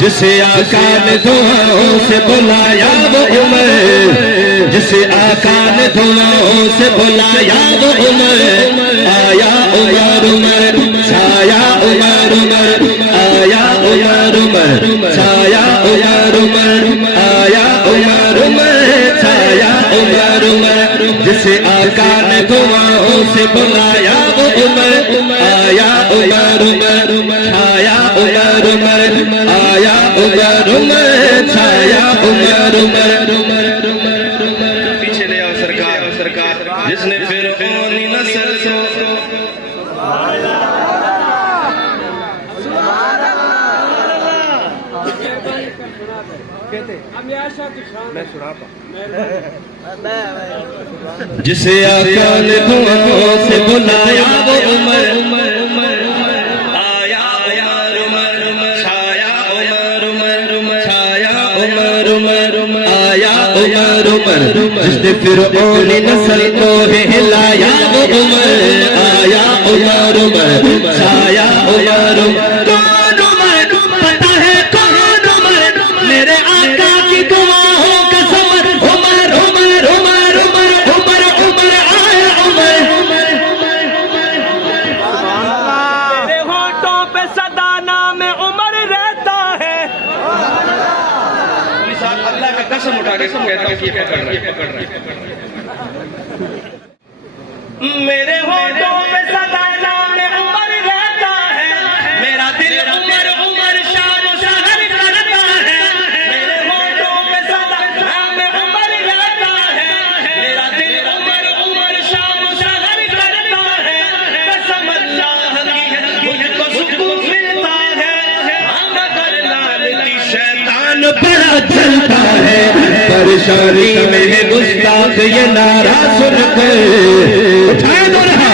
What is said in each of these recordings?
جسے آقا نے دعاؤں سے بلایا وہ عمر، جسے آقا نے دعاؤں سے بلایا وہ عمر، آیا عمر عمر چھایا عمر عمر، آیا عمر عمر چھایا عمر عمر، آیا عمر عمر چھایا عمر عمر، جسے آقا نے دعاؤں سے بلایا وہ عمر، آیا عمر عمر چھایا عمر عمر، آیا عمر عمر چھایا عمر عمر۔ پیچھے لے آؤ سرکار، جس نے فرعونی نسل کو جسے آقا نے دعاؤں سے بلایا وہ عمر، آیا عمر عمر چھایا عمر عمر، چھایا عمر عمر، آیا عمر عمر، جس نے فرعونی نسل کو ہلایا وہ عمر، آیا عمر عمر چھایا عمر عمر۔ کون عمر؟ پتہ ہے کون عمر؟ میرے آقا کی دعاؤں کا ثمر، عمر عمر عمر عمر عمر عمر آیا عمر۔ میرے ہونٹوں پہ سدا نام عمر رہتا ہے۔ اللہ کا قسم اٹھا کے کہتا ہوں کہ یہ پکڑ رہا ہے۔ میرے ہونٹوں پہ سدا نام عمر رہتا ہے، میرا دل عمر عمر شان و شہر کرتا ہے۔ میرے ہونٹوں پہ سدا نام عمر رہتا ہے، میرا دل عمر عمر شان و شہر کرتا ہے۔ قسم اللہ کی ہے مجھ کو سکون ملتا ہے، مگر لال کی شیطان بڑا جلتا ہے۔ پریشانی میں ہے گستاخ یہ نعرہ سن کر، اٹھائے دو رہا،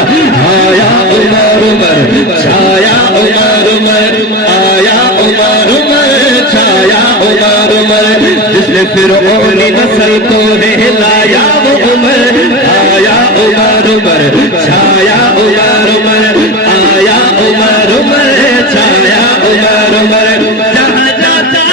آیا عمر عمر چھایا عمر عمر، آیا عمر عمر چھایا عمر عمر، جس نے فرعونی نسل کو ہلایا وہ عمر، آیا عمر عمر چھایا عمر عمر، آیا عمر عمر چھایا عمر عمر۔ جہاں جاتا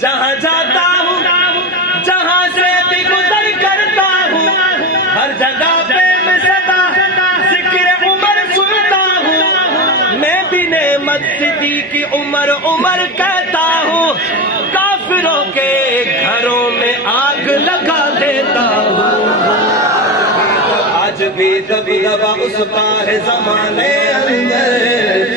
جہاں جاتا ہوں جہاں سے بھی گزر کرتا ہوں، ہر جگہ پہ میں سدا ذکر عمر سنتا ہوں۔ میں بھی نعمت صدیق کی عمر عمر کہتا ہوں، کافروں کے گھروں میں آگ لگا دیتا ہوں۔ آج بھی دبی دبا اس کا ہے زمانے اندر،